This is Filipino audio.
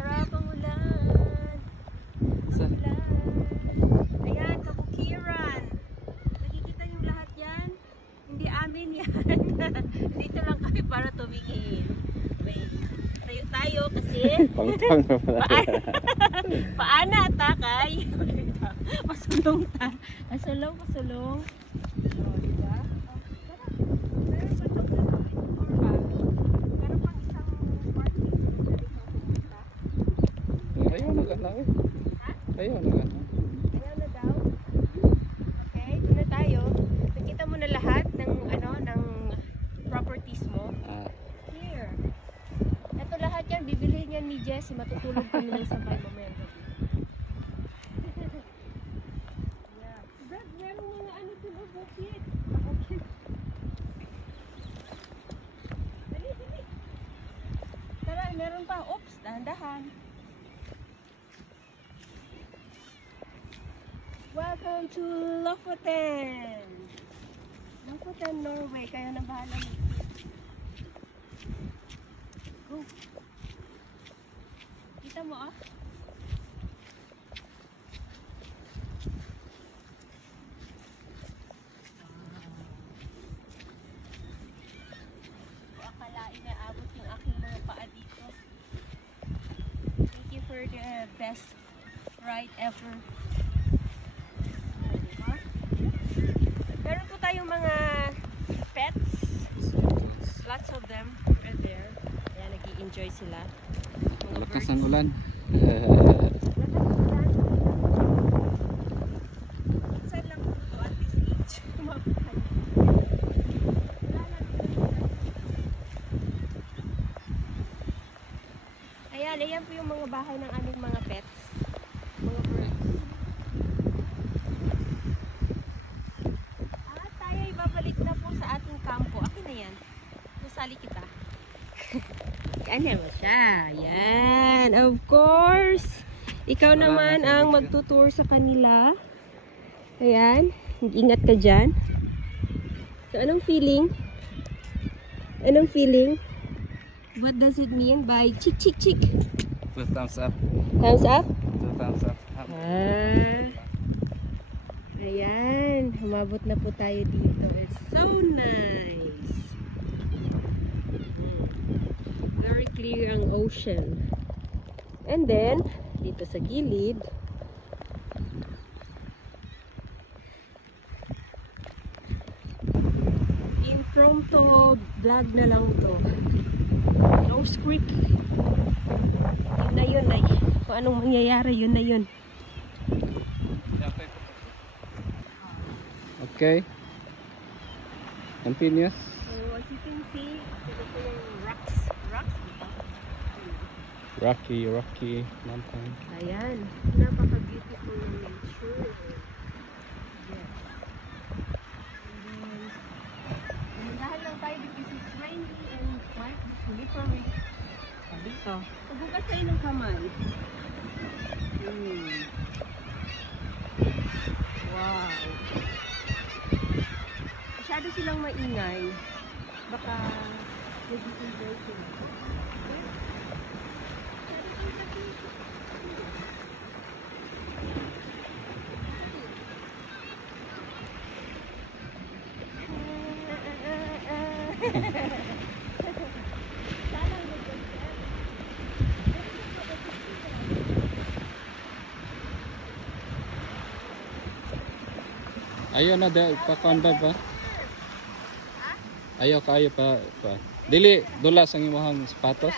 sarap ang ulan. Ang ulan. Ayan, kabukiran. Nakikita yung lahat yan? Hindi amin yan. Dito lang kami para tumingin. Wait, tayo tayo kasi paana takay. Pasulong ta. Pasulong, pasulong. Oh, diba? Meron pa ito meron pang isang party. Ayaw na gana eh. Ayaw na gana. Ayaw na daw. Okay, doon na tayo. Nakita mo na lahat ng ng properties mo. Here. Ito lahat yan, bibilihin yan ni Jessie. Matutulog kami ng sabay mamaya. Yeah. Brad, meron mga ano dun, bukit. Bukit. Dali, dali. Tara, meron pa. Oops, dahan-dahan. Welcome to Lofoten. Lofoten, Norway. Kaya na bahala mo. Go. Kita mo ah. Akalain na abot yung aking mga paa dito. Thank you for the best ride ever. Meron po tayong mga pets. Lots of them are there. Kaya nag-i-enjoy sila. Lakas ng ulan. Saan lang po at this age? Ayan, ayan po yung mga bahay ng aming mga pets. Mga birds. At tayo ay babalik na po sa ating kampo. Akin na yan. Nasali kita. Yan mo siya. Yan. Of course. Ikaw naman ang magtutour sa kanila. Ayan. Ingat ka dyan. So, anong feeling? Anong feeling? What does it mean by chick chick chick? 2 thumbs up. Thumbs up? 2 thumbs up. Ayan. Humabot na po tayo dito. It's so nice. Very clear ang ocean. And then, dito sa gilid, impromptu vlog na lang to. No script. Yun na yun ay. Kung anong mangyayari, yun na yun. Okay. Continuous. So, as you can see, ito po yung rocks. Rocks, diba? Rocky mountain. Ayan. Napaka-beautiful nature. Yes. And then, pumuntahan lang tayo because it's rainy and might be slippery. Dito. Pagbukas tayo ng kamay. Wow. Masyado silang maingay. Baka nag-enjoy sila. Ayaw na dahil pa-convert ba? Ayaw kayo pa. Dili, dulas ang imong sapatos.